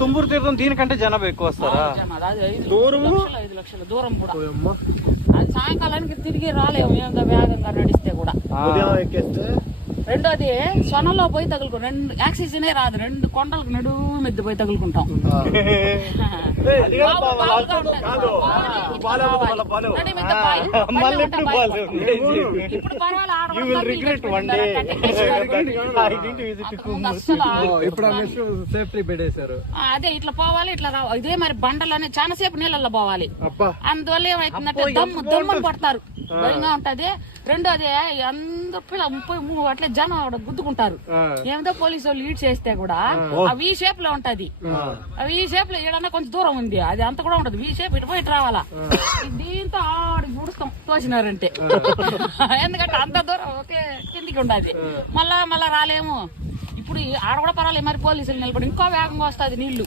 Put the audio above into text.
తుంబూరు తీర్థం దీనికంటే జనాభా ఎక్కువ వస్తారా? దూరం 5 లక్షల దూరం కూడా. అది సాయంకాలానికి తిరిగి రాలేము మేము వేగంగా నడిస్తే కూడా. రెండోది సొనలో పోయి తగులుకో, 2 ఆక్సిజనే రాదు, 2 కొండలకు నడుము మెద్దు పోయి తగులుకుంటాం. అదే ఇట్లా పోవాలి, ఇట్లా రావాలి. ఇదే మరి బండలోనే చాలా సేపు నీళ్ళల్లో పోవాలి. అందువల్ల ఏమైతుందంటే దమ్ముని పడతారు, భయంగా ఉంటది. రెండోది అందరూ 30 అట్లే జనం గుద్దుకుంటారు. ఏమిటో పోలీసు వాళ్ళు లీడ్ చేస్తే కూడా అవి ఈ షేప్ లో ఉంటది. అవి ఈ షేప్ లో ఏడన్నా కొంచెం దూరం ఉంది, అది అంత కూడా ఉంటది. ఈ షేప్ ఇటు పోయి రావాలా. దీంతో ఆడి గుడుస్తాం తోసినారంటే. ఎందుకంటే అంత దూరం ఒకే కిందికి ఉండదు. మళ్ళా రాలేము. ఇప్పుడు ఆడ కూడా పర్వాలేదు, మరి పోలీసులు నిలబడి ఇంకో వేగంగా వస్తుంది నీళ్లు.